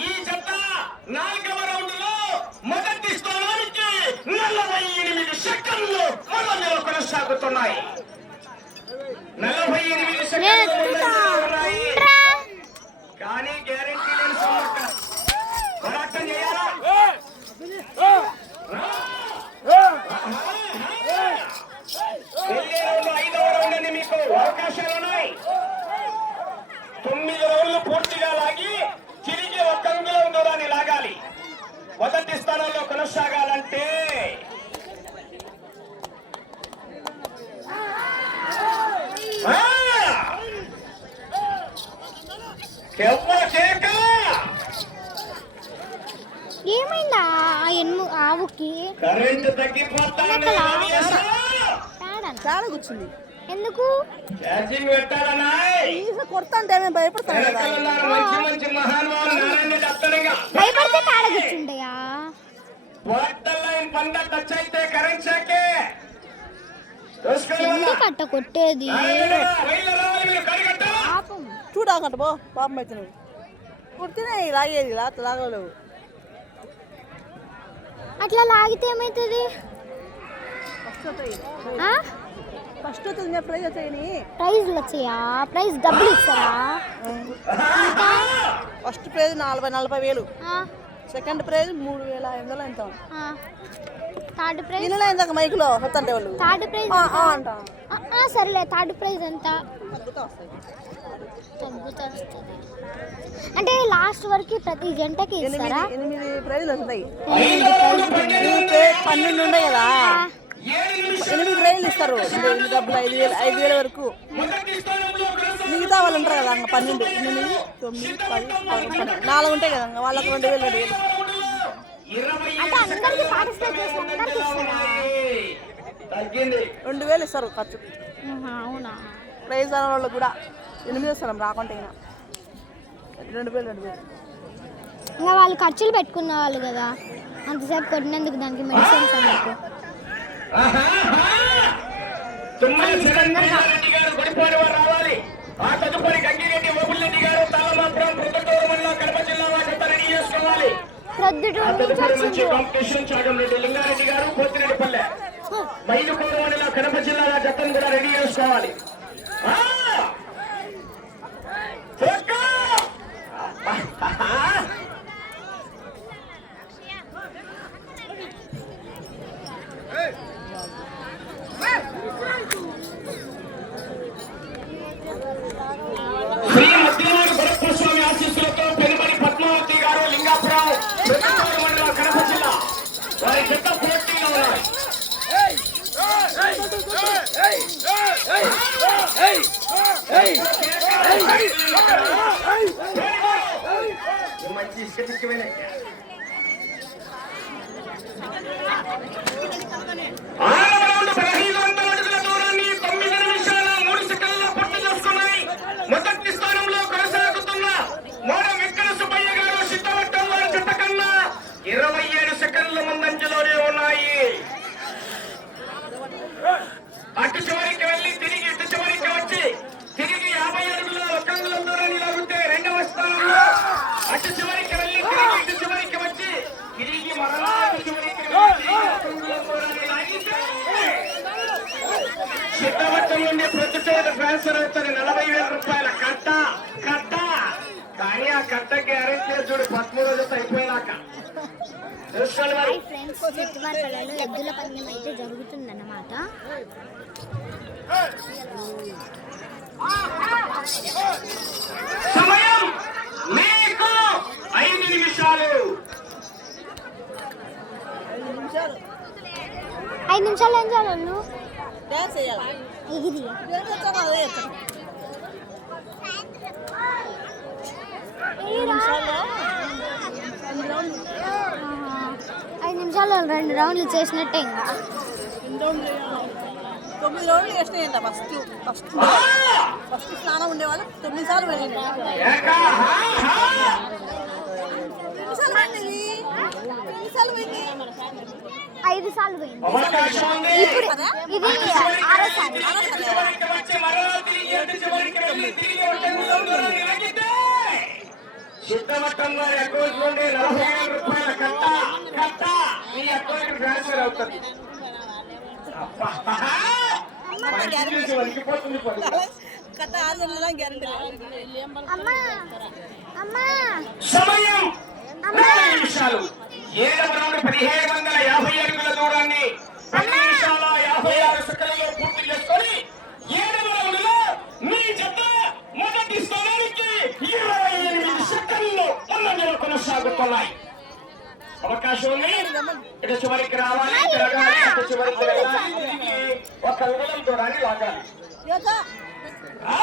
ఈ జత నాలుగవ రౌండ్లో మొదటి ఎనిమిది సెకండ్లు మొదలు కొనసాగుతున్నాయి. నలభై ఎనిమిది సెకండ్లు. కానీ గ్యారెంటీ లేని సమ్మక్క పోరాటం చేయాలా? ఐదవ రౌండ్ అని మీకు అవకాశాలు ఉన్నాయి. తొమ్మిది రౌండ్లు పూర్తిగా లాగి తిరిగి ఒక అంగుళం దూరాన్ని లాగాలి. మొదటి స్థానంలో కొనసాగాలంటే ఏమైందా? ఆ ఎన్ను ఆవుకి కరెంట్ తగ్గిపోతాను ఎనకలా? తేడా చాలా కూర్చుంది. ఎందుకు? ఛార్జింగ్ పెట్టాలన్నాయ్ ఈస కొడతా అంటే మేము భయపడతాం కదా? వెనకాలన్నారు మంచి మంచి మహానుభావులు నారాయణ దత్తరంగా భయపడితే తేడా కూర్చుంటాయా వాటర్ లైన్ బండ టచ్ అయితే కరెంట్ షాకే. చూసుకోవాలి? ఎందుకు అట్ట కొట్టేది? చూడాకంట పో పాపం అయితే నువ్వు లాగేది లాత లాగలేవు. అట్లా లాగితే ఏమవుతుంది ఫస్ట్ అవుతుంది ప్రైజ్ అవుతాయని ప్రైజ్లు వచ్చాయా? ప్రైజ్ డబ్బులు ఇస్తారా? ఫస్ట్ ప్రైజ్ నలభై నలభై వేలు. సెకండ్ ప్రైజ్ మూడు వేల ఐదు వందలు ఆ. థర్డ్ ప్రైజ్ ఈయన ఇందాక మైకులో వస్తుంటే వాళ్ళు. థర్డ్ ప్రైజ్ ఎంత? అంటాం. సరేలే థర్డ్ ప్రైజ్ ఎంత తగ్గుతా వస్తాయి తగ్గుతా వస్తుంది అంటే లాస్ట్ వరకు ప్రతి జంటకి ఎనిమిది ఇస్తారా? ఎనిమిది ప్రైజ్లు వస్తాయి. పన్నెండు ఉన్నాయి కదా? ఎనిమిది ప్రైజ్లు ఇస్తారు. డబ్బులు ఐదు వేలు ఐదు వేల వరకు. మిగతా వాళ్ళు ఉంటారు కదా ఇంకా పన్నెండు. ఎనిమిది తొమ్మిది పది పదకొండు నాలుగు ఉంటాయి కదా వాళ్ళకి రెండు వేలు రెండు వేలు. రెండు వేలు ఇస్తారు ఖర్చు. ప్రైజ్ అనే వాళ్ళకి కూడా. ఎనిమిది వస్తారు రాకుంటే రెండు వేలు రెండు వేలు. ఇంకా వాళ్ళు ఖర్చులు పెట్టుకున్న వాళ్ళు కదా. అంతసేపు కొట్టినందుకు దానికి మెడిసిన్స్ అన్నట్టు. ప్రొద్దుటూరు నుంచి కాంపిటీషన్ చాగంరెడ్డి లింగారెడ్డి గారు మైలుకూరు మండలం కడప జిల్లా జతను కూడా రెడీ చేసుకోవాలి. ఆ రౌండ్ పదహైదు వందల అడుగుల దూరాన్ని తొమ్మిది నిమిషాల మూడు సెకండ్ల పూర్తి చేసుకున్నాయి మొదటి స్థానంలో కొనసాగుతున్న మోడ వెంకట సుబ్బయ్య గారు సిద్ధవట్టం వారి జత కన్నా ఇరవై ఏడు సెకండ్ల ముందంజలోనే ఉన్నాయి అటు చివరికి వెళ్ళి తిరిగి ఇటు చివరికి వచ్చి తిరిగి యాభై అడుగుల ఒక అంగుళం దూరాన్ని లాగితే రెండవ స్థానంలో అటు చివరికి వెళ్ళి తిరిగి ఇటు చివరికి వచ్చి తిరిగి మరలా అటు చివరికి వెళ్ళి తిరిగి ఒక అంగుళం దూరాన్ని లాగితే సిద్ధవట్టం నుండి ప్రొద్దుటూరు ట్రాన్స్ఫర్ అవుతుంది. నలభై వేల రూపాయల కట్ట కట్ట. కానీ ఆ కట్ట గ్యారెంటీ చూడు పదమూడు రోజులతో అయిపోయినాక. చూసుకోవాలి మరి. హాయ్ ఫ్రెండ్స్ చిట్టువారిపల్లిలో ఎద్దుల పందెం అయితే జరుగుతుందన్నమాట. సమయం మీకు ఐదు నిమిషాలు. ఐదు నిమిషాలు ఐదు నిమిషాలు ఏం చేయాలి డ్యాన్స్ చేయాలి. ఎగిరి నిమిషాల్లో ఐదు నిమిషాలు రెండు రౌండ్లు చేసినట్టే ఇంకా. తొమ్మిది రోజులు వేసినాయంట ఫస్ట్ ఫస్ట్. ఫస్ట్ స్నానం ఉండేవాళ్ళు తొమ్మిది సార్లు వెళ్ళింది ఎన్నిసార్లు ఎన్నిసార్లు ఐదు సార్లు పోయింది అవకాశం ఉంది ఇప్పుడు ఇది ఆరో సారి చివరికి వచ్చి మరలా తిరిగి ఎటు చివరికి వెళ్ళి తిరిగి ఒక నిమిషం దూరాన్ని లాగితే సిద్ధమట్టం గారి అకౌంట్ నుండి నలభై వేల రూపాయల కట్ట కట్ట మీ అకౌంట్ ట్రాన్స్ఫర్ అవుతుంది అబ్బా. మనకి ఇంగ్లీష్ వణికిపోతుంది పడి. కట్ట ఆరు నెలల గ్యారంటీ అమ్మా అమ్మా కొనసాగుతున్నాయి అవకాశం ఉంది. ఇటు చివరికి రావాలి. తిరగాలి చివరికి వెళ్ళాలి తిరిగి ఒక విడలం దూరాన్ని లాగాలి. ఆ!